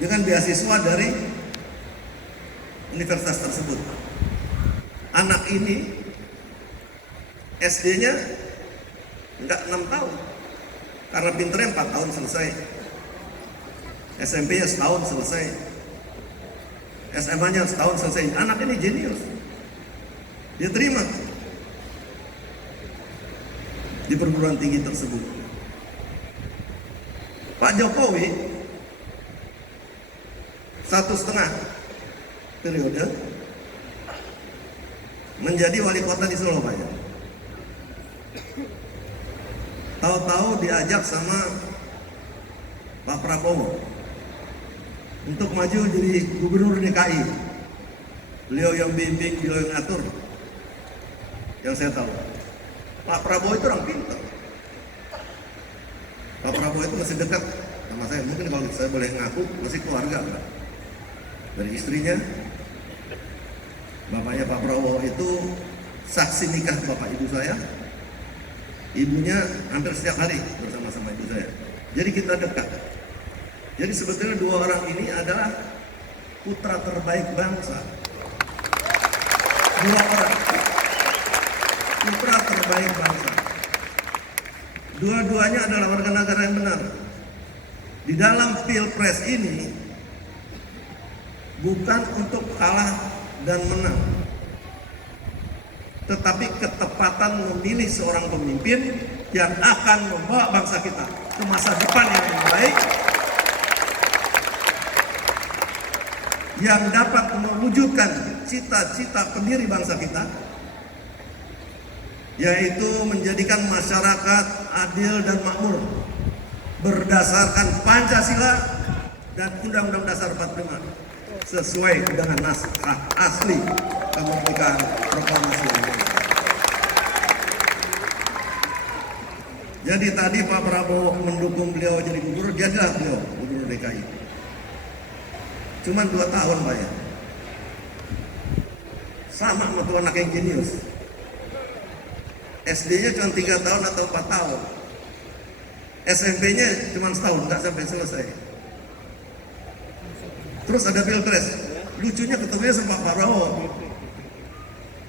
dengan beasiswa dari universitas tersebut. Anak ini SD-nya enggak 6 tahun, karena pinternya 4 tahun selesai. SMP-nya setahun selesai, SMA-nya setahun selesai. Anak ini jenius, dia terima di perguruan tinggi tersebut. Pak Jokowi 1,5 periode menjadi wali kota di Surabaya. Tahu-tahu diajak sama Pak Prabowo untuk maju jadi gubernur DKI. Beliau yang bimbing, beliau yang ngatur. Yang saya tahu, Pak Prabowo itu orang pintar. Pak Prabowo itu masih dekat sama saya. Mungkin kalau saya boleh ngaku, masih keluarga Pak. Dari istrinya, bapaknya Pak Prabowo itu saksi nikah bapak ibu saya. Ibunya hampir setiap hari bersama-sama ibu saya. Jadi kita dekat. Jadi sebetulnya dua orang ini adalah putra terbaik bangsa. Dua orang putra terbaik bangsa. Dua-duanya adalah warga negara yang benar. Di dalam pilpres ini bukan untuk kalah dan menang, tetapi ketepatan memilih seorang pemimpin yang akan membawa bangsa kita ke masa depan yang lebih baik, yang dapat mewujudkan cita-cita pendiri bangsa kita, yaitu menjadikan masyarakat adil dan makmur berdasarkan Pancasila dan Undang-Undang Dasar 45 sesuai dengan naskah asli kemerdekaan proklamasi Indonesia. Jadi tadi Pak Prabowo mendukung beliau jadi gubernur, jadilah beliau gubernur DKI. Cuman 2 tahun Pak ya. Sama sama tuh anak yang jenius. SD-nya cuma 3 tahun atau 4 tahun. SMP-nya cuma setahun, nggak sampai selesai. Terus ada pilpres. Lucunya ketemunya sama Pak Prabowo.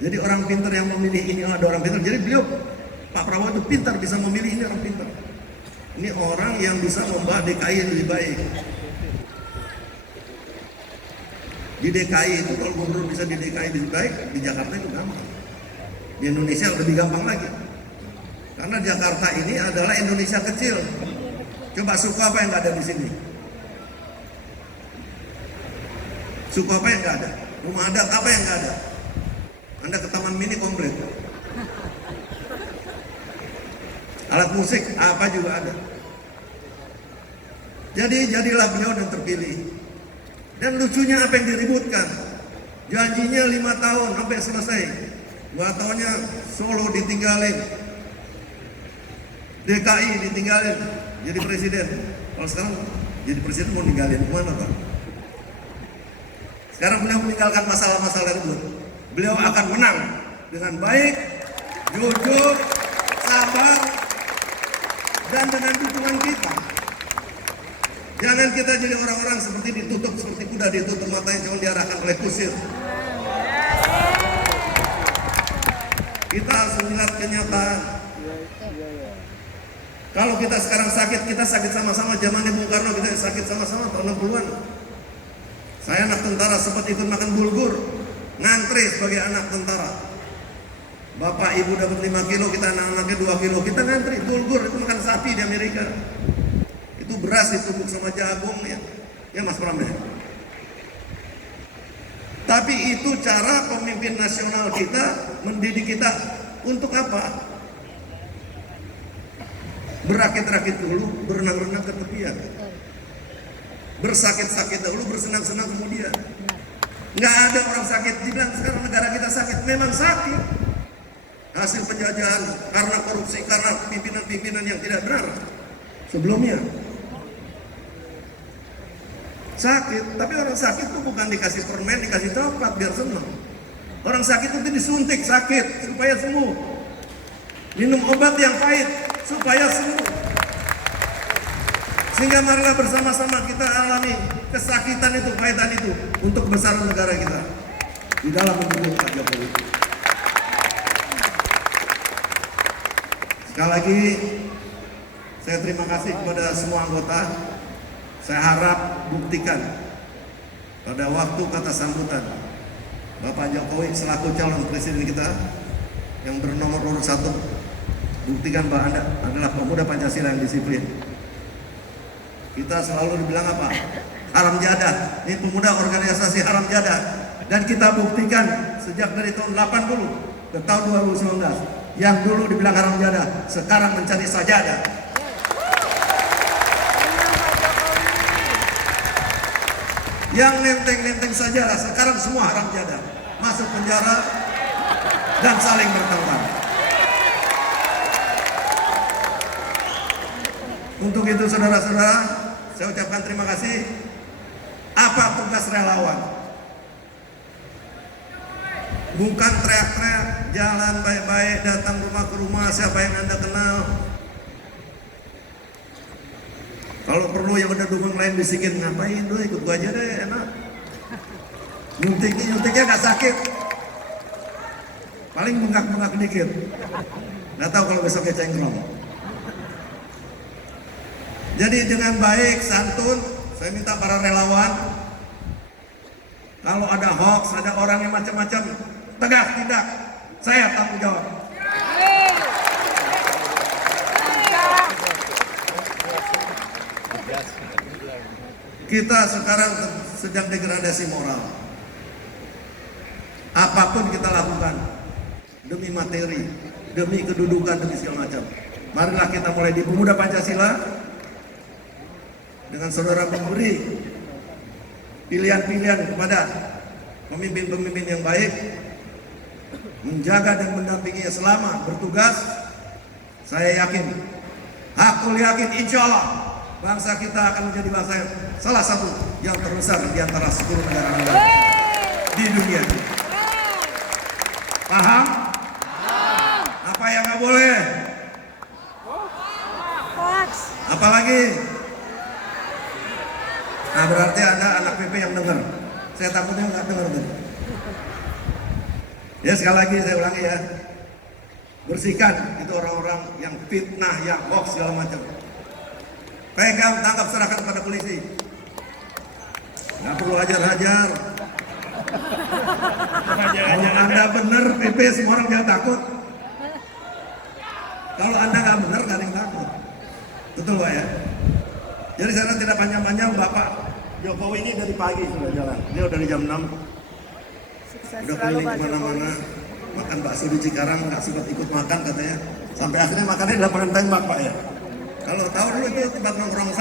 Jadi orang pintar yang memilih ini, ada orang pintar. Jadi beliau, Pak Prabowo itu pintar, bisa memilih ini orang pintar. Ini orang yang bisa membawa DKI lebih baik. Di DKI itu kalau gubernur bisa di DKI lebih baik, di Jakarta itu gampang. Di Indonesia lebih gampang lagi. Karena Jakarta ini adalah Indonesia kecil. Coba suku apa yang nggak ada di sini? Suku apa yang nggak ada? Rumah adat apa yang nggak ada? Anda ke taman mini komplit. Alat musik apa juga ada. Jadi jadilah beliau dan terpilih. Dan lucunya apa yang diributkan? Janjinya 5 tahun sampai selesai. 2 tahunnya Solo ditinggalin, DKI ditinggalin, jadi presiden. Kalau sekarang jadi presiden mau ninggalin kemana Pak? Sekarang beliau meninggalkan masalah-masalah tersebut. Beliau akan menang dengan baik, jujur, sabar, dan dengan dukungan kita. Jangan kita jadi orang-orang seperti ditutup, seperti kuda ditutup matanya cuma diarahkan oleh kusir. Kita harus melihat kenyataan. Kalau kita sekarang sakit, kita sakit sama-sama. Zamannya Bung Karno kita sakit sama-sama tahun 60-an. Saya anak tentara sempat ikut makan bulgur, ngantri sebagai anak tentara. Bapak ibu dapat 5 kilo, kita anak-anaknya 2 kilo. Kita ngantri bulgur, itu makan sapi di Amerika. Itu beras ditumbuk sama jagung ya. Ya Mas Pram ya. Tapi itu cara pemimpin nasional kita mendidik kita untuk apa? Berakit-rakit dulu, berenang-renang ke tepian. Bersakit-sakit dahulu, bersenang-senang kemudian. Nggak ada orang sakit, dibilang sekarang negara kita sakit, memang sakit. Hasil penjajahan karena korupsi, karena pimpinan-pimpinan yang tidak benar sebelumnya. Sakit, tapi orang sakit itu bukan dikasih permen, dikasih coklat biar senang. Orang sakit itu disuntik sakit supaya sembuh. Minum obat yang pahit supaya sembuh. Sehingga marilah bersama-sama kita alami kesakitan itu, pahitan itu untuk kebesaran negara kita di dalam mendukung Pak Jokowi. Sekali lagi saya terima kasih kepada semua anggota. Saya harap buktikan pada waktu kata sambutan Bapak Jokowi selaku calon presiden kita yang bernomor urut 1, buktikan bahwa Anda adalah pemuda Pancasila yang disiplin. Kita selalu dibilang apa? Haram jadah. Ini pemuda organisasi haram jadah. Dan kita buktikan sejak dari tahun 80 ke tahun 2019. Yang dulu dibilang haram jadah, sekarang mencari sajadah. Yang nenteng-nenteng sajadah, sekarang semua haram jadah. Masuk penjara dan saling bertengkar. Untuk itu saudara-saudara, saya ucapkan terima kasih. Apa tugas relawan? Bukan teriak-teriak, jalan baik-baik, datang rumah ke rumah, siapa yang Anda kenal. Kalau perlu yang udah dukung lain bisikin, ngapain lu ikut gua aja deh, enak. Nyuntiknya gak sakit. Paling bengkak-bengkak dikit. Gak tahu kalau besoknya cengkrong. Jadi dengan baik, santun, saya minta para relawan, kalau ada hoax, ada orang yang macam-macam, tegas tindak, saya tanggung jawab. Kita sekarang sedang degradasi moral. Apapun kita lakukan demi materi, demi kedudukan, demi segala macam. Marilah kita mulai di Pemuda Pancasila dengan saudara memberi pilihan-pilihan kepada pemimpin-pemimpin yang baik, menjaga dan mendampinginya selama bertugas. Saya yakin, hakul yakin, insya Allah bangsa kita akan menjadi bangsa yang salah satu yang terbesar di antara 10 negara di dunia. Paham? Apa yang nggak boleh? Apalagi? Nah, berarti ada anak PP yang dengar. Saya takutnya nggak dengar tadi. Ya, sekali lagi saya ulangi ya. Bersihkan itu orang-orang yang fitnah, yang hoax segala macam. Pegang, tangkap, serahkan kepada polisi. Nggak perlu hajar-hajar. Kalau Anda benar, PP semua orang jangan takut. Kalau Anda nggak benar, nggak ada yang takut. Betul Pak ya? Jadi saya tidak panjang-panjang, Bapak Jokowi ini dari pagi sudah jalan. Dia udah dari jam 6. Udah keliling kemana-mana. Makan bakso di Cikarang, nggak sempat ikut makan katanya. Sampai akhirnya makannya di lapangan tembak Pak ya. Kalau tahu dulu itu tempat nongkrong saya.